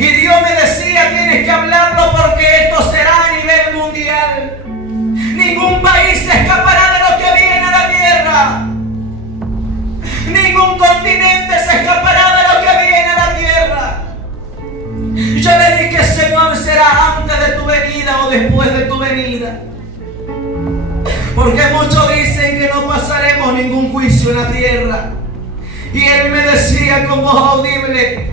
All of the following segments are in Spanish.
Y Dios me decía, tienes que hablarlo porque esto será a nivel mundial. Ningún país se escapará de lo que viene a la tierra. Ningún continente se escapará de lo que viene a la tierra. Yo le dije, Señor, será antes de tu venida o después de tu venida. Porque muchos dicen que no pasaremos ningún juicio en la tierra. Y Él me decía con voz audible,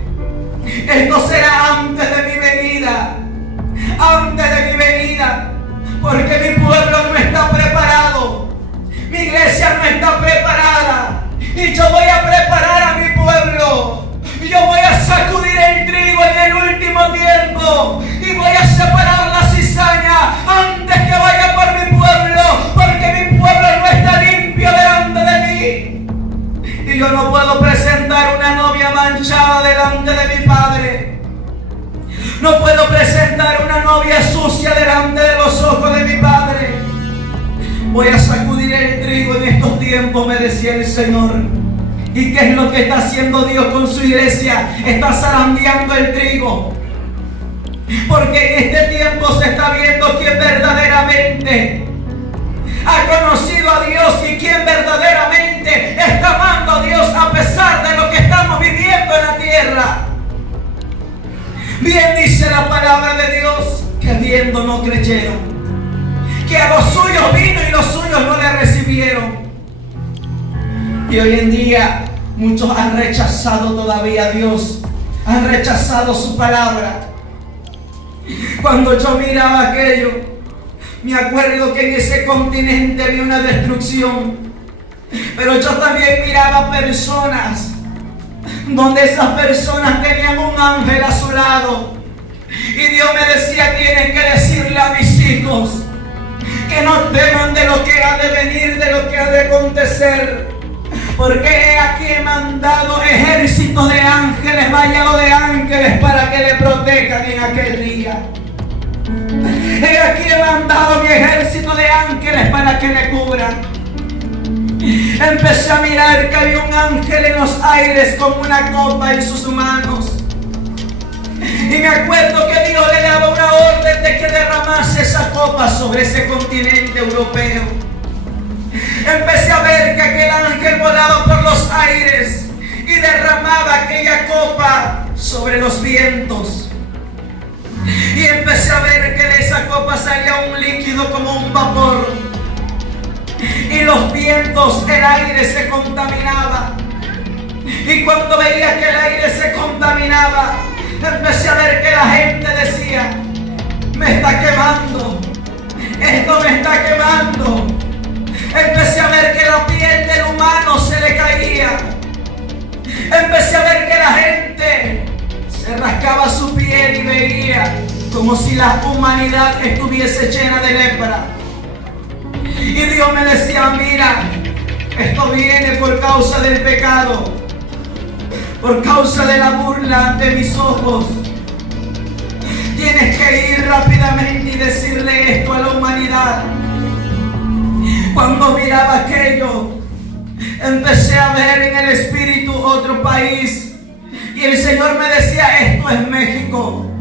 esto será antes de mi venida. Antes de mi venida. Porque mi pueblo no está preparado. Mi iglesia no está preparada. Y yo voy a preparar a mi pueblo. Yo voy a sacudir el trigo en el último tiempo. Y voy a separar la cizaña antes que vaya por mi pueblo. Porque mi pueblo no está limpio delante de mí. Y yo no puedo presentar una novia manchada delante de mi Padre. No puedo presentar una novia sucia delante de los ojos de mi Padre. Voy a sacudir el trigo en estos tiempos, me decía el Señor. ¿Y qué es lo que está haciendo Dios con su iglesia? Está zarandeando el trigo. Porque en este tiempo se está viendo quién verdaderamente ha conocido a Dios y quién verdaderamente está amando a Dios a pesar de lo que estamos viviendo en la tierra. Bien dice la palabra de Dios que viendo no creyeron, que a los suyos vino y los suyos no le recibieron. Y hoy en día muchos han rechazado todavía a Dios, han rechazado su palabra. Cuando yo miraba aquello, me acuerdo que en ese continente había una destrucción, pero yo también miraba personas donde esas personas tenían un ángel a su lado. Y Dios me decía, tienes que decirle a mis hijos que no teman de lo que ha de venir, de lo que ha de acontecer. Porque he aquí he mandado ejércitos de ángeles, vallado de ángeles para que le protejan en aquel día. He aquí he mandado mi ejército de ángeles para que le cubran. Empecé a mirar que había un ángel en los aires con una copa en sus manos. Y me acuerdo que Dios le daba una orden de que derramase esa copa sobre ese continente europeo. Empecé a ver que aquel ángel volaba por los aires y derramaba aquella copa sobre los vientos. Y empecé a ver que de esa copa salía un líquido como un vapor. Y los vientos, el aire se contaminaba. Y cuando veía que el aire se contaminaba, empecé a ver que la gente decía, me está quemando, esto me está quemando. Empecé a ver que la piel del humano se le caía. Empecé a ver que la gente se rascaba su piel y veía como si la humanidad estuviese llena de lepra. Y Dios me decía, mira, esto viene por causa del pecado, por causa de la burla ante mis ojos. Tienes que ir rápidamente y decirle esto a la humanidad. Cuando miraba aquello, empecé a ver en el espíritu otro país. Y el Señor me decía, esto es México.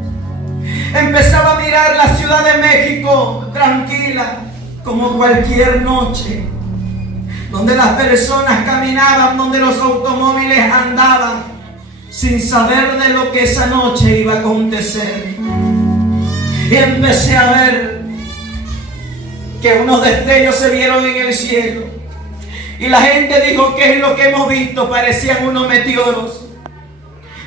Empezaba a mirar la Ciudad de México tranquila, como cualquier noche, donde las personas caminaban, donde los automóviles andaban, sin saber de lo que esa noche iba a acontecer. Y empecé a ver que unos destellos se vieron en el cielo. Y la gente dijo, ¿qué es lo que hemos visto? Parecían unos meteoros.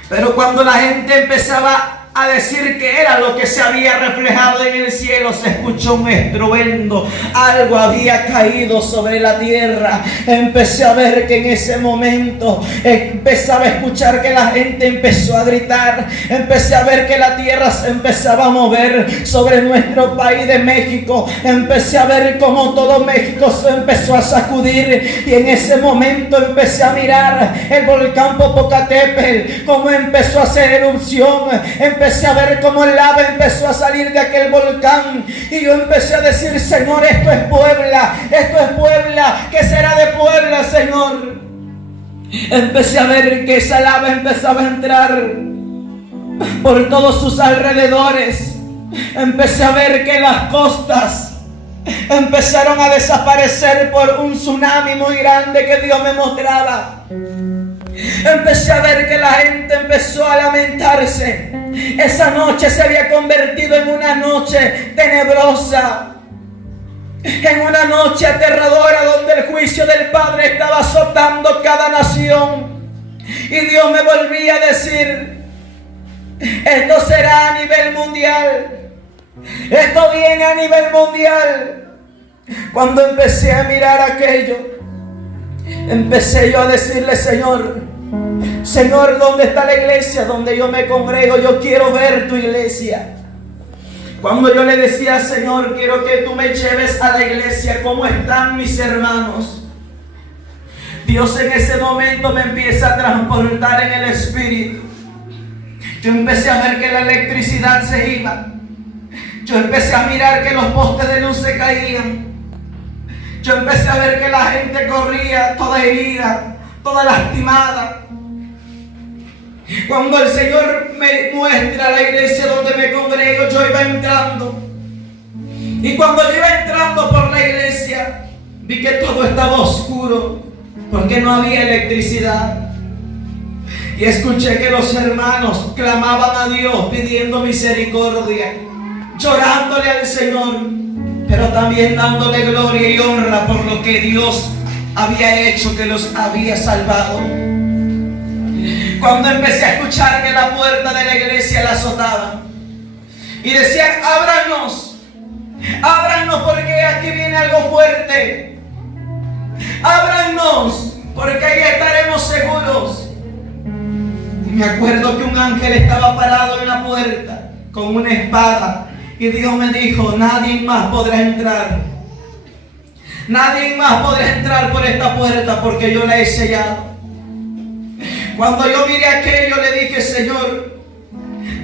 Pero cuando la gente empezaba a decir que era lo que se había reflejado en el cielo, se escuchó un estruendo. Algo había caído sobre la tierra. Empecé a ver que en ese momento empezaba a escuchar que la gente empezó a gritar. Empecé a ver que la tierra se empezaba a mover sobre nuestro país de México. Empecé a ver cómo todo México se empezó a sacudir. Y en ese momento empecé a mirar el volcán Popocatépetl, cómo empezó a hacer erupción. Empecé a ver cómo el lava empezó a salir de aquel volcán. Y yo empecé a decir, Señor, esto es Puebla. Esto es Puebla. ¿Qué será de Puebla, Señor? Empecé a ver que esa lava empezaba a entrar por todos sus alrededores. Empecé a ver que las costas empezaron a desaparecer por un tsunami muy grande que Dios me mostraba. Empecé a ver que la gente empezó a lamentarse. Esa noche se había convertido en una noche tenebrosa, en una noche aterradora, donde el juicio del Padre estaba azotando cada nación. Y Dios me volvía a decir: esto será a nivel mundial. Esto viene a nivel mundial. Cuando empecé a mirar aquello, empecé yo a decirle: Señor, ¿dónde está la iglesia donde yo me congrego? Yo quiero ver tu iglesia. Cuando yo le decía: Señor, quiero que tú me lleves a la iglesia, ¿cómo están mis hermanos? Dios en ese momento me empieza a transportar en el espíritu. Yo empecé a ver que la electricidad se iba. Yo empecé a mirar que los postes de luz se caían. Yo empecé a ver que la gente corría toda herida, toda lastimada. Cuando el Señor me muestra la iglesia donde me congrego, yo iba entrando. Y cuando yo iba entrando por la iglesia, vi que todo estaba oscuro, porque no había electricidad. Y escuché que los hermanos clamaban a Dios pidiendo misericordia, llorándole al Señor, pero también dándole gloria y honra por lo que Dios había hecho, que los había salvado. Cuando empecé a escuchar que la puerta de la iglesia la azotaban y decían: ábranos, ábranos, porque aquí viene algo fuerte. Ábranos, porque ahí estaremos seguros. Y me acuerdo que un ángel estaba parado en la puerta con una espada, y Dios me dijo: nadie más podrá entrar. Nadie más podrá entrar por esta puerta, porque yo la he sellado. Cuando yo miré aquello, le dije: Señor,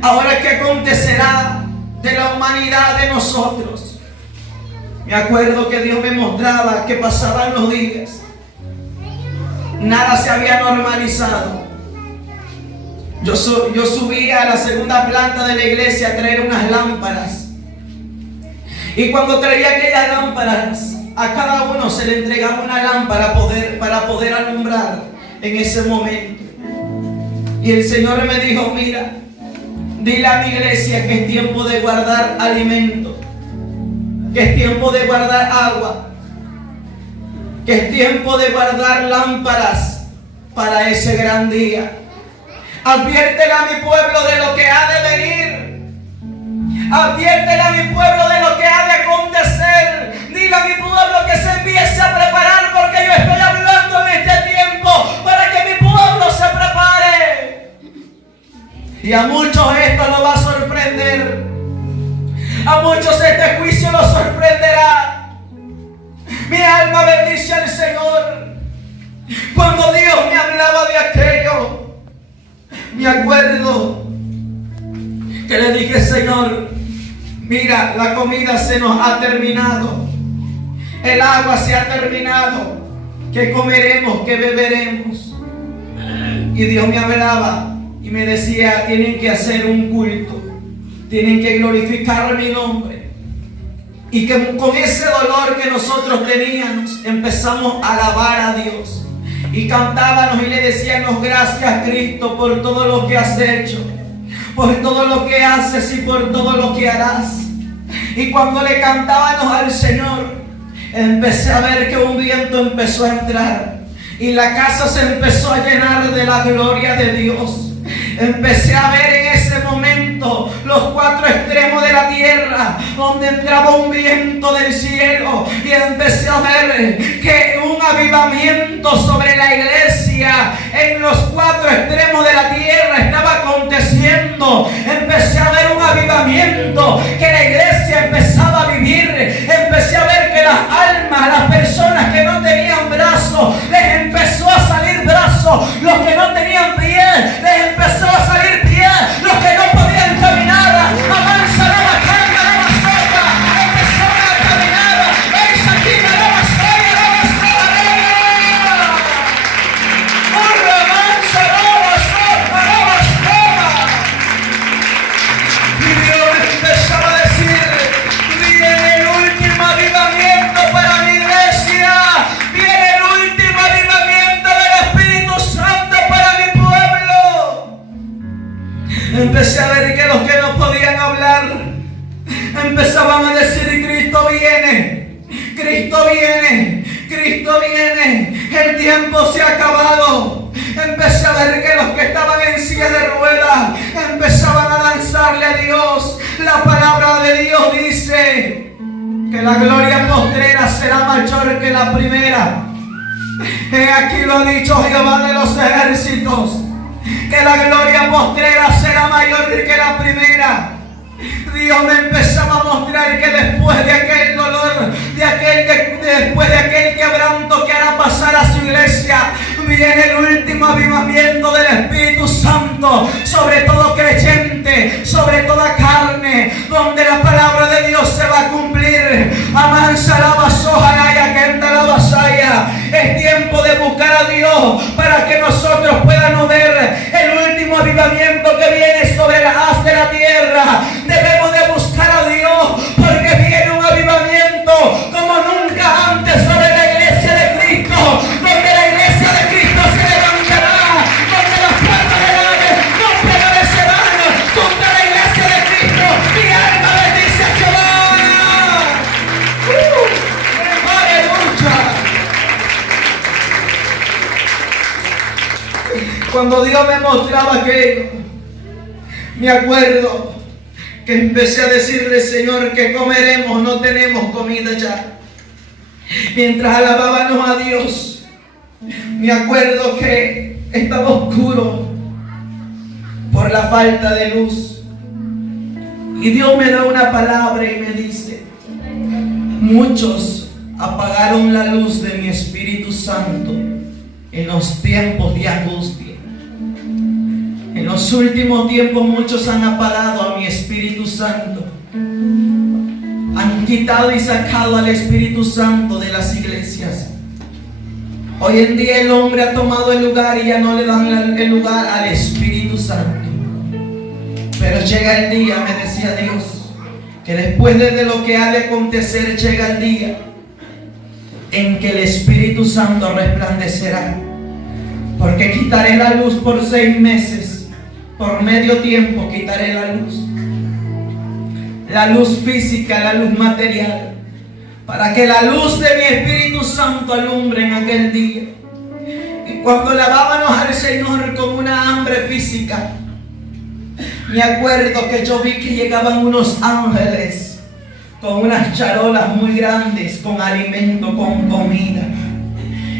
¿ahora qué acontecerá de la humanidad, de nosotros? Me acuerdo que Dios me mostraba que pasaban los días. Nada se había normalizado. Yo subía a la segunda planta de la iglesia a traer unas lámparas. Y cuando traía aquellas lámparas, a cada uno se le entregaba una lámpara para poder alumbrar en ese momento. Y el Señor me dijo: mira, dile a mi iglesia que es tiempo de guardar alimento, que es tiempo de guardar agua, que es tiempo de guardar lámparas para ese gran día. Adviértele a mi pueblo de lo que ha de venir. Adviértele a mi pueblo de lo que ha de acontecer. Dile a mi pueblo que se empiece a preparar, porque yo estoy hablando en este tiempo para que mi pueblo se prepare. Y a muchos esto lo va a sorprender. A muchos este juicio los sorprenderá. Mi alma bendice al Señor. Cuando Dios me hablaba de aquello, me acuerdo que le dije: Señor, mira, la comida se nos ha terminado, el agua se ha terminado, ¿qué comeremos? ¿Qué beberemos? Y Dios me hablaba y me decía: tienen que hacer un culto, tienen que glorificar mi nombre. Y que con ese dolor que nosotros teníamos, empezamos a alabar a Dios. Y cantábamos y le decíamos: gracias, Cristo, por todo lo que has hecho, por todo lo que haces y por todo lo que harás. Y cuando le cantábamos al Señor, empecé a ver que un viento empezó a entrar y la casa se empezó a llenar de la gloria de Dios. Empecé a ver en ese momento los cuatro extremos de la tierra, donde entraba un viento del cielo, y empecé a ver que un avivamiento sobre la iglesia en los cuatro extremos de la tierra estaba aconteciendo. Empecé a ver un avivamiento, que la iglesia empezaba a vivir. Empecé a ver que las almas, las personas que no tenían brazos, les empezó a salir brazos. Los que no tenían pies, les empezó a salir pies. Los que no podían caminar, avanza la carga, la sopa, empezaron a caminar. Veis aquí la soya, la sopa, avanza la sopa, la sopa. Empecé a ver que los que no podían hablar empezaban a decir: Cristo viene, Cristo viene, Cristo viene, el tiempo se ha acabado. Empecé a ver que los que estaban en silla de ruedas empezaban a lanzarle a Dios. La palabra de Dios dice que la gloria postrera será mayor que la primera. He aquí lo ha dicho Jehová de los ejércitos, que la gloria postrera será mayor que la primera. Dios me empezaba a mostrar que después de aquel dolor, después de aquel quebranto que hará pasar a su iglesia, viene el último avivamiento del Espíritu Santo sobre todo creyente, sobre toda carne, donde la palabra de Dios se va a cumplir. Amansa la basoja, que entra la vasalla. Es tiempo de buscar a Dios para que nosotros podamos ver el último avivamiento que viene sobre la haz de la tierra. Debemos de buscar a Dios porque viene un avivamiento como nunca antes sobre la iglesia de Cristo, donde la iglesia de Cristo se levantará, donde las puertas del Hades no prevalecerán contra la iglesia de Cristo. Mi alma bendice a Jehová. ¡Aleluya! Cuando Dios me mostraba aquello, me acuerdo que empecé a decirle: Señor, ¿qué comeremos? No tenemos comida ya. Mientras alabábamos a Dios, me acuerdo que estaba oscuro por la falta de luz. Y Dios me da una palabra y me dice: muchos apagaron la luz de mi Espíritu Santo en los tiempos de angustia. En los últimos tiempos muchos han apagado a mi Espíritu Santo. Han quitado y sacado al Espíritu Santo de las iglesias. Hoy en día el hombre ha tomado el lugar y ya no le dan el lugar al Espíritu Santo. Pero llega el día, me decía Dios, que después de lo que ha de acontecer, llega el día en que el Espíritu Santo resplandecerá. Porque quitaré la luz por 6 meses. Por medio tiempo quitaré la luz física, la luz material, para que la luz de mi Espíritu Santo alumbre en aquel día. Y cuando alabábamos al Señor con una hambre física, me acuerdo que yo vi que llegaban unos ángeles con unas charolas muy grandes, con alimento, con comida.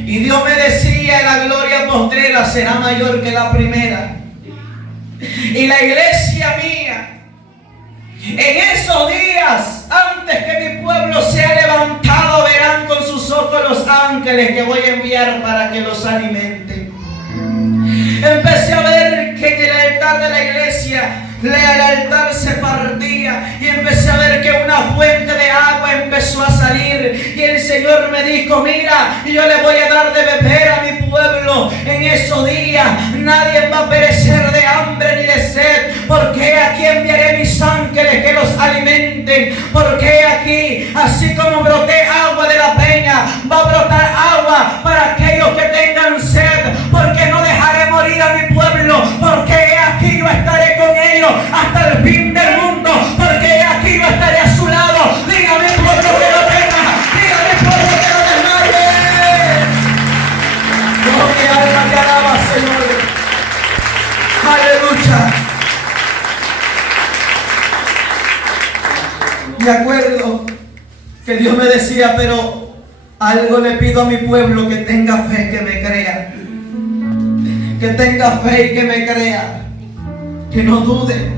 Y Dios me decía: la gloria postrera será mayor que la primera. Y la iglesia mía, en esos días, antes que mi pueblo sea levantado, verán con sus ojos los ángeles que voy a enviar para que los alimenten. Empecé a ver que en el altar de la iglesia, el altar se partía, y empecé a ver que una fuente de agua empezó a salir. Y el Señor me dijo: mira, yo le voy a dar de beber a mi pueblo en esos días. Nadie va a perecer de hambre ni de sed, porque aquí enviaré mis ángeles que los alimenten. Porque aquí, así como broté agua de la peña, va a brotar agua para aquellos que tengan sed. Porque no dejaré morir a mi pueblo, porque aquí yo estaré con ellos hasta el fin del mundo, porque aquí yo estaré a su lado. Dígame, pueblo, que no tenga, dígame, pueblo, que no desmaye. Oh, mi alma te alaba, Señor. Aleluya. Me acuerdo que Dios me decía: pero algo le pido a mi pueblo, que tenga fe, que me crea. Que tenga fe y que me crea. Que no dude.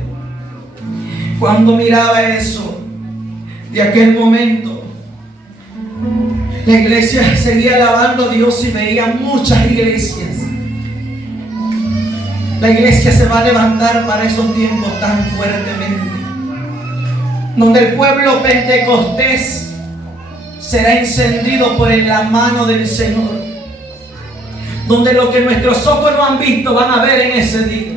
Cuando miraba eso, de aquel momento, la iglesia seguía alabando a Dios y veía muchas iglesias. La iglesia se va a levantar para esos tiempos tan fuertemente, donde el pueblo pentecostés será encendido por la mano del Señor, donde lo que nuestros ojos no han visto van a ver en ese día.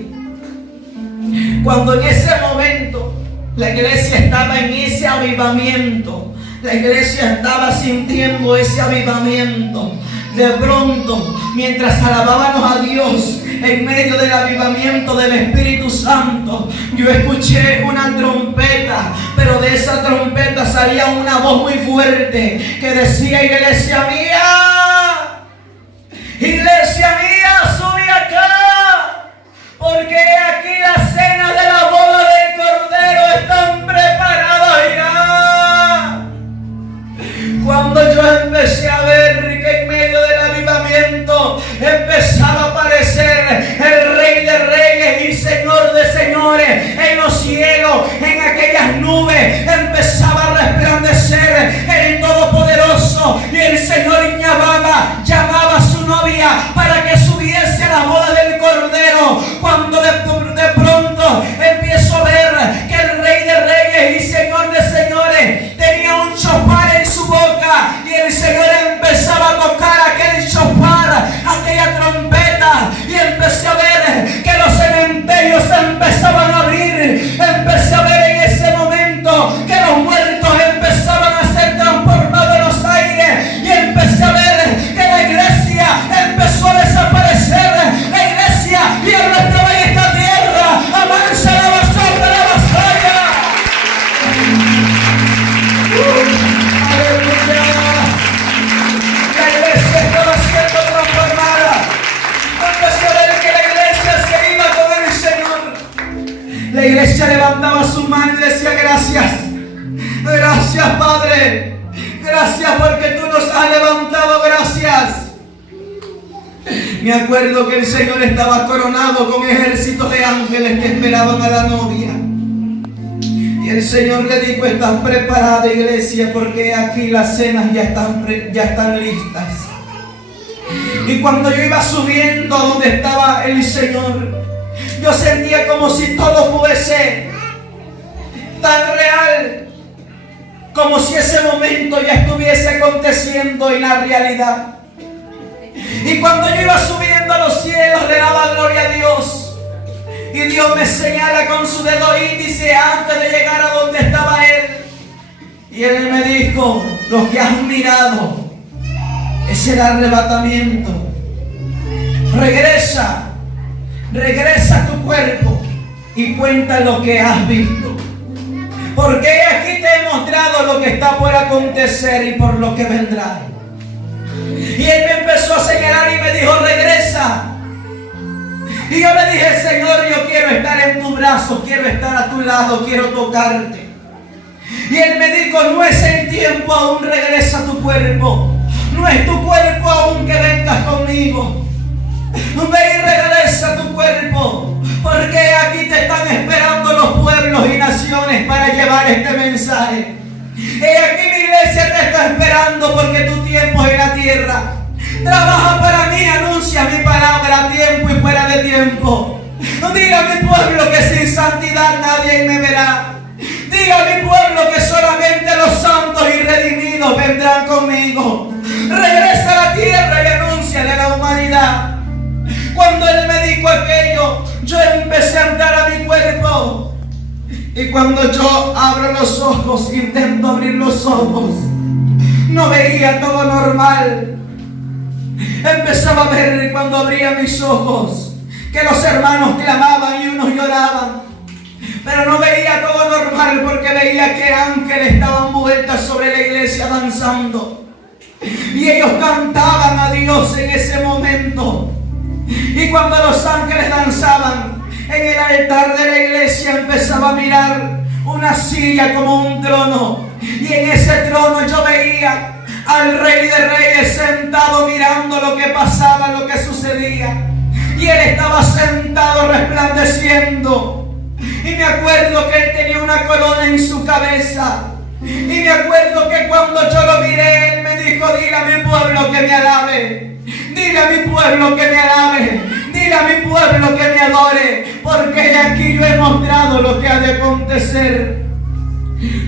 Cuando en ese momento la iglesia estaba en ese avivamiento, la iglesia estaba sintiendo ese avivamiento, De pronto, mientras alabábamos a Dios en medio del avivamiento del Espíritu Santo, yo escuché una trompeta, pero de esa trompeta salía una voz muy fuerte que decía: iglesia mía, sube acá, porque aquí las cenas de la boda del Cordero están preparadas ya. Cuando yo empecé a ver que en medio del avivamiento empezaba a aparecer el Rey de Reyes y Señor de Señores en los cielos, en aquellas nubes, empezaba a resplandecer el Todopoderoso, y el Señor llamaba a su novia para que subiese a la boda del Cordero. Cuando de pronto empiezo a ver que el Rey de Reyes y Señor de Señores tenía un chofar en su boca, y el Señor empezaba a tocar aquel chofar, aquella trompeta, y empecé a ver que los cementerios se empezaban a abrir. Empecé a ver en ese momento que los muertos empezaban a ser transportados en los aires, y empecé a ver que la iglesia empezó a desaparecer. La iglesia ya no estaba en esta tierra. Avanza la basura de la batalla. La iglesia estaba siendo transformada. Empecé a ver que la iglesia se iba con el Señor. La iglesia levantaba su mano y decía: gracias, gracias Padre, gracias porque tú nos has levantado, gracias. Me acuerdo que el Señor estaba coronado con ejércitos de ángeles que esperaban a la novia. Y el Señor le dijo: estás preparada, iglesia, porque aquí las cenas ya están listas. Y cuando yo iba subiendo a donde estaba el Señor, yo sentía como si todo fuese tan real, como si ese momento ya estuviese aconteciendo en la realidad. Y cuando yo iba subiendo a los cielos, le daba gloria a Dios, y Dios me señala con su dedo índice antes de llegar a donde estaba Él, y Él me dijo: lo que has mirado es el arrebatamiento. Regresa a tu cuerpo y cuenta lo que has visto, porque aquí te he mostrado lo que está por acontecer y por lo que vendrá. Y Él me empezó a señalar y me dijo: regresa. Y yo le dije: Señor, yo quiero estar en tu brazo, quiero estar a tu lado, quiero tocarte. Y Él me dijo: no es el tiempo aún, regresa a tu cuerpo. No es tu cuerpo aún que vengas conmigo. Ve y regresa a tu cuerpo, porque aquí te están esperando los pueblos y naciones para llevar este mensaje. Y aquí mi iglesia te está esperando, porque tu tiempo es en la tierra. Trabaja para mí, anuncia mi palabra a tiempo y fuera de tiempo. Dile a mi pueblo que sin santidad nadie me verá. Dile a mi pueblo que solamente los santos y redimidos vendrán conmigo. Regresa a la tierra y anuncia a la humanidad. Cuando Él me dijo aquello, yo empecé a entrar a mi cuerpo. Y cuando yo abro los ojos, intento abrir los ojos, no veía todo normal. Empezaba a ver, cuando abría mis ojos, que los hermanos clamaban y unos lloraban. Pero no veía todo normal, porque veía que ángeles estaban vueltas sobre la iglesia danzando. Y ellos cantaban a Dios en ese momento. Y cuando los ángeles danzaban, en el altar de la iglesia empezaba a mirar una silla como un trono. Y en ese trono yo veía al Rey de Reyes sentado mirando lo que pasaba, lo que sucedía. Y Él estaba sentado resplandeciendo. Y me acuerdo que Él tenía una corona en su cabeza. Y me acuerdo que cuando yo lo miré, Él me dijo: dile a mi pueblo que me alabe. Dile a mi pueblo que me alabe. Dile a mi pueblo que me adore, porque de aquí yo he mostrado lo que ha de acontecer.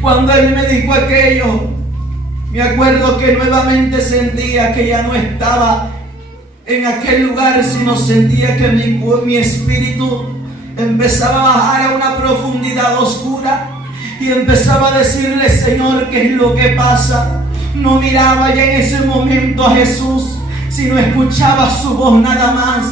Cuando Él me dijo aquello, me acuerdo que nuevamente sentía que ya no estaba en aquel lugar, sino sentía que mi espíritu empezaba a bajar a una profundidad oscura. Y empezaba a decirle: Señor, ¿qué es lo que pasa? No miraba ya en ese momento a Jesús, sino escuchaba su voz nada más.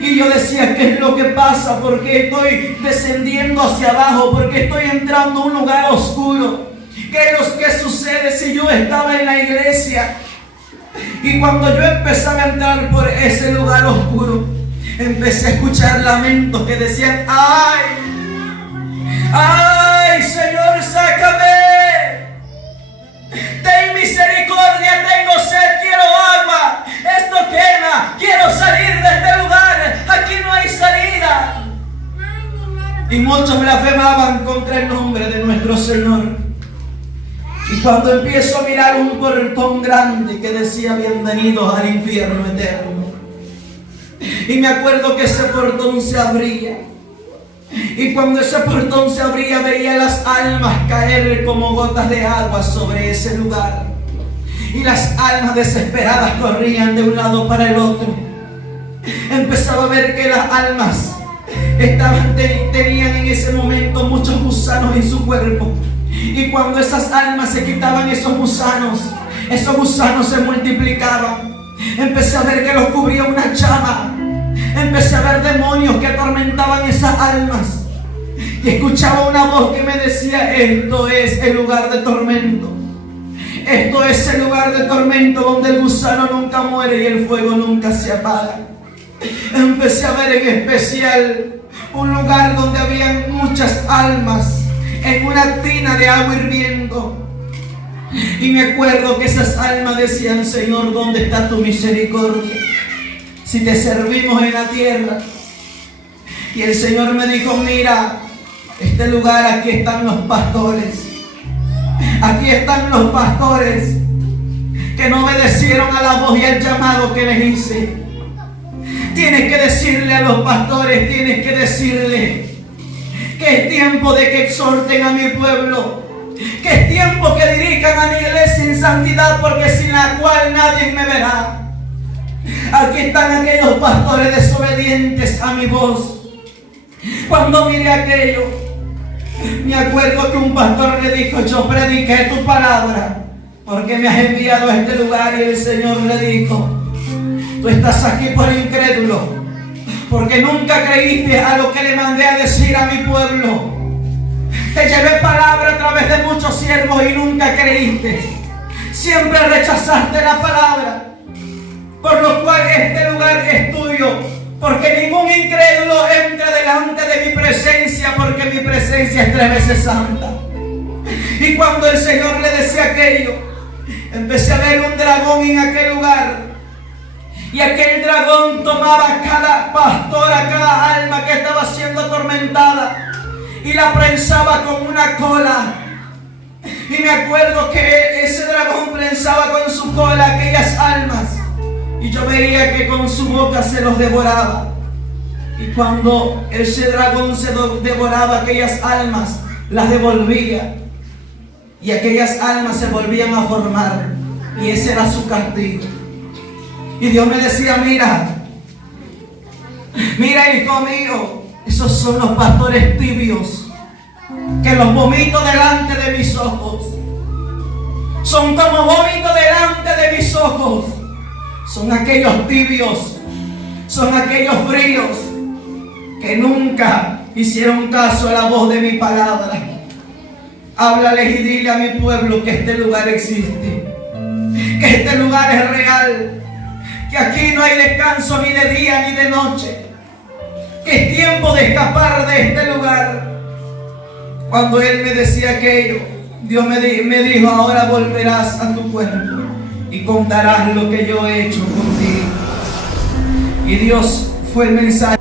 Y yo decía, ¿qué es lo que pasa? ¿Por qué estoy descendiendo hacia abajo? ¿Por qué estoy entrando a un lugar oscuro? ¿Qué sucede si yo estaba en la iglesia? Y cuando yo empezaba a entrar por ese lugar oscuro, empecé a escuchar lamentos que decían, ¡ay! ¡Ay, Señor, sácame! Ten misericordia, tengo sed, quiero agua. Esto quema, quiero salir de este lugar. Aquí no hay salida. Y muchos blasfemaban contra el nombre de nuestro Señor. Y cuando empiezo a mirar un portón grande que decía bienvenidos al infierno eterno, y me acuerdo que ese portón se abría, y cuando ese portón se abría veía las almas caer como gotas de agua sobre ese lugar, y las almas desesperadas corrían de un lado para el otro. Empezaba a ver que las almas tenían en ese momento muchos gusanos en su cuerpo. Y cuando esas almas se quitaban esos gusanos se multiplicaban. Empecé a ver que los cubría una llama. Empecé a ver demonios que atormentaban esas almas. Y escuchaba una voz que me decía, esto es el lugar de tormento. Esto es el lugar de tormento donde el gusano nunca muere y el fuego nunca se apaga. Empecé a ver en especial un lugar donde habían muchas almas en una tina de agua hirviendo. Y me acuerdo que esas almas decían, Señor, ¿dónde está tu misericordia? Si te servimos en la tierra. Y el Señor me dijo, mira, este lugar, aquí están los pastores. Aquí están los pastores que no obedecieron a la voz y al llamado que les hice. Tienes que decirle a los pastores, tienes que decirle que es tiempo de que exhorten a mi pueblo, que es tiempo que dirijan a mi iglesia en santidad, porque sin la cual nadie me verá. Aquí están aquellos pastores desobedientes a mi voz. Cuando miré aquello, me acuerdo que un pastor le dijo, yo prediqué tu palabra porque me has enviado a este lugar, y el Señor le dijo, tú estás aquí por incrédulo, porque nunca creíste a lo que le mandé a decir a mi pueblo. Te llevé palabra a través de muchos siervos y nunca creíste. Siempre rechazaste la palabra, por lo cual este lugar es tuyo, porque ningún incrédulo entra delante de mi presencia, porque mi presencia es 3 veces santa. Y cuando el Señor le decía aquello, empecé a ver un dragón en aquel lugar. Y aquel dragón tomaba a cada pastor, a cada alma que estaba siendo atormentada, y la prensaba con una cola. Y me acuerdo que ese dragón prensaba con su cola a aquellas almas, y yo veía que con su boca se los devoraba. Y cuando ese dragón se devoraba aquellas almas, las devolvía, y aquellas almas se volvían a formar, y ese era su castigo. Y Dios me decía, mira, hijo mío, esos son los pastores tibios, que los vomito delante de mis ojos. Son como vómito delante de mis ojos. Son aquellos tibios, son aquellos fríos, que nunca hicieron caso a la voz de mi palabra. Háblales y dile a mi pueblo que este lugar existe, que este lugar es real, que aquí no hay descanso ni de día ni de noche, que es tiempo de escapar de este lugar. Cuando él me decía aquello, Dios me dijo, ahora volverás a tu pueblo y contarás lo que yo he hecho contigo. Y Dios fue el mensaje.